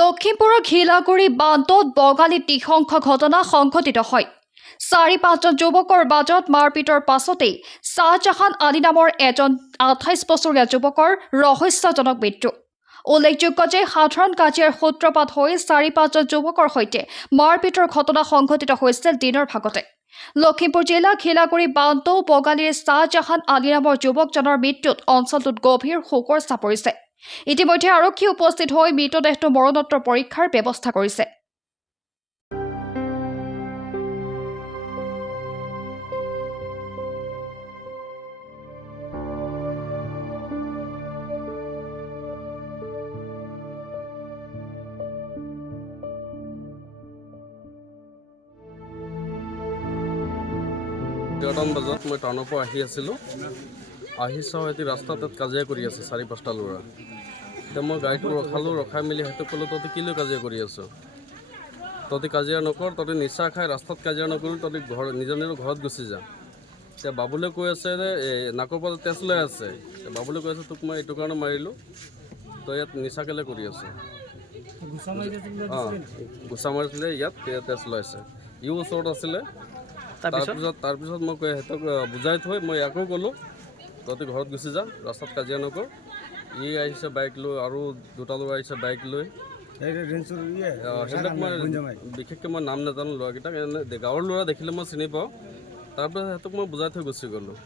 লখিমপুৰৰ ঘিলাগুৰি বান্ধত বঙালী নৃশংস ঘটনা সংঘটিত হয়। ৪-৫জন যুৱকৰ মাজত মাৰপিটৰ পাছতেই শ্বাহজাহান আলী নামৰ এজন ২৮ বছৰীয়া যুৱকৰ ৰহস্যজনক মৃত্যু। উল্লেখযোগ্য যে সাধাৰণ কাজিয়াৰ সূত্ৰপাত হৈ ৪-৫জন যুৱকৰ সৈতে মাৰপিটৰ ঘটনা সংঘটিত হৈছিল দিনৰ ভাগতে। লখিমপুৰ জিলা ঘিলাগুৰি বান্ধ বঙালীৰ শ্বাহজাহান আলী নামৰ যুৱকজনৰ মৃত্যুত অঞ্চলটোত গভীৰ শোকৰ ছাঁ পৰিছে। ইতিমধ্যে আৰক্ষী উপস্থিত হৈ মৃতদেহটো মৰণোত্তৰ পৰীক্ষাৰ ব্যৱস্থা কৰিছে। টা বজাত মই টাউনৰ পৰা আহি আছিলোঁ। চাওঁ সিহঁতি ৰাস্তা তাত কাজিয়া কৰি আছে ৪-৫টা ল'ৰা। এতিয়া মই গাড়ীটো ৰখাই মেলি সিহঁতক ক'লোঁ, তহঁতি কিলৈ কাজিয়া কৰি আছ? তহঁতি কাজিয়া নকৰ, তহঁতি নিচা খাই ৰাস্তাত কাজিয়া নকৰি তহঁতি নিজৰ ঘৰত গুচি যা। এতিয়া বাবুলে কৈ আছে যে নাকৰ পৰা তেজ লৈ আছে। বাবুলে কৈ আছে তোক মই এইটো কাৰণে মাৰিলোঁ, তই ইয়াত নিচা কেলৈ কৰি আছ? গুচা মাৰিছিলে, ইয়াত তেজ লৈ আছে। ইও ওচৰত আছিলে। তাৰপিছত মই সিহঁতক বুজাই থৈ মই ইয়াকো ক'লোঁ, তহঁতি ঘৰত গুচি যা, ৰাস্তাত কাজিয়া নকৰ। ই আহিছে বাইক লৈ, আৰু দুটা ল'ৰা আহিছে বাইক লৈ। সেইবিলাক মই বিশেষকৈ মই নাম নাজানো ল'ৰাকেইটাক, এনে গাঁৱৰ ল'ৰা দেখিলে মই চিনি পাওঁ। তাৰপিছত সিহঁতক মই বুজাই থৈ গুচি গ'লোঁ।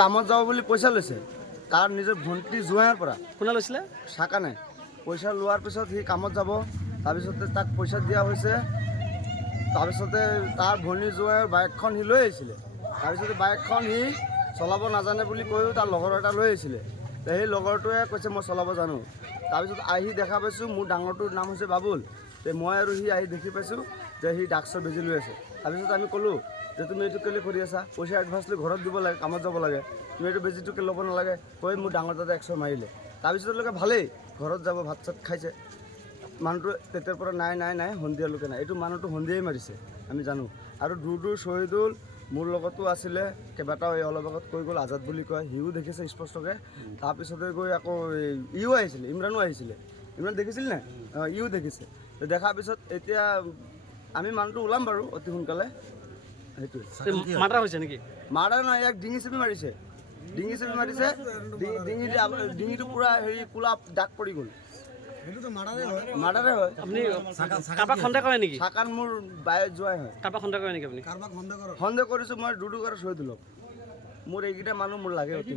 কামত যাব বুলি পইচা লৈছে তাৰ নিজৰ ভণ্টি জোঁৱাইৰ পৰা। কোনে লৈছিলে? চাকানে পইচা লোৱাৰ পিছত সি কামত যাব, তাৰপিছতে তাক পইচা দিয়া হৈছে। তাৰপিছতে তাৰ ভনী জোঁৱাইৰ বাইকখন সি লৈ আহিছিলে। তাৰপিছতে বাইকখন সি চলাব নাজানে বুলি কৈও তাৰ লগৰ এটা লৈ আহিছিলে। সেই লগৰটোৱে কৈছে মই চলাব জানো। তাৰপিছত আহি দেখা পাইছোঁ মোৰ ডাঙৰটোৰ নাম হৈছে বাবুল। মই আৰু সি আহি দেখি পাইছোঁ যে সি ড্ৰাগছৰ বেজি লৈ আছে। তাৰপিছত আমি ক'লোঁ যে তুমি এইটো কেলৈ কৰি আছা? পইচা এডভান্স লৈ ঘৰত দিব লাগে, কামত যাব লাগে, তুমি এইটো বেজিটো কেলৈ ল'ব নালাগে? কৈ মোৰ ডাঙৰ দাদা 100 মাৰিলে। তাৰপিছতলৈকে ভালেই, ঘৰত যাব ভাত চাত খাইছে। মানুহটো তেতিয়াৰ পৰা নাই সন্ধিয়ালৈকে নাই। এইটো মানুহটো সন্ধিয়াই মাৰিছে আমি জানো। আৰু দূৰ শ্বহীদুল মোৰ লগতো আছিলে, কেইবাটাও অলপ আগত কৈ গ'ল, আজাদ বুলি কয়, সিও দেখিছে স্পষ্টকৈ। তাৰপিছতে গৈ আকৌ ইও আহিছিলে, ইমৰানো আহিছিলে। ইমৰান দেখিছিল নে? ইও দেখিছে। দেখাৰ পিছত এতিয়া আমি মানুহটো ওলাম বাৰু অতি সোনকালে। সেইটোৱে মাৰ্ডাৰ হৈছে নেকি? মাৰ্ডাৰ নহয়, ইয়াক ডিঙি চেপি মাৰিছে। ডিঙিটো পুৰা কোলা দাগ পৰি গ'ল। মাৰ্ডাৰে হয়। আপুনি কাৰোবাক সন্দেহ কৰে নেকি? চাকান মোৰ বায়ে জোঁৱাই হয়। কাৰোবাক সন্দেহ কৰে নেকি আপুনি? সন্দেহ কৰিছোঁ মই, দুডু আৰু শ্বহীদুলক। মোৰ এইকেইটা মানুহ মোৰ লাগে অতি।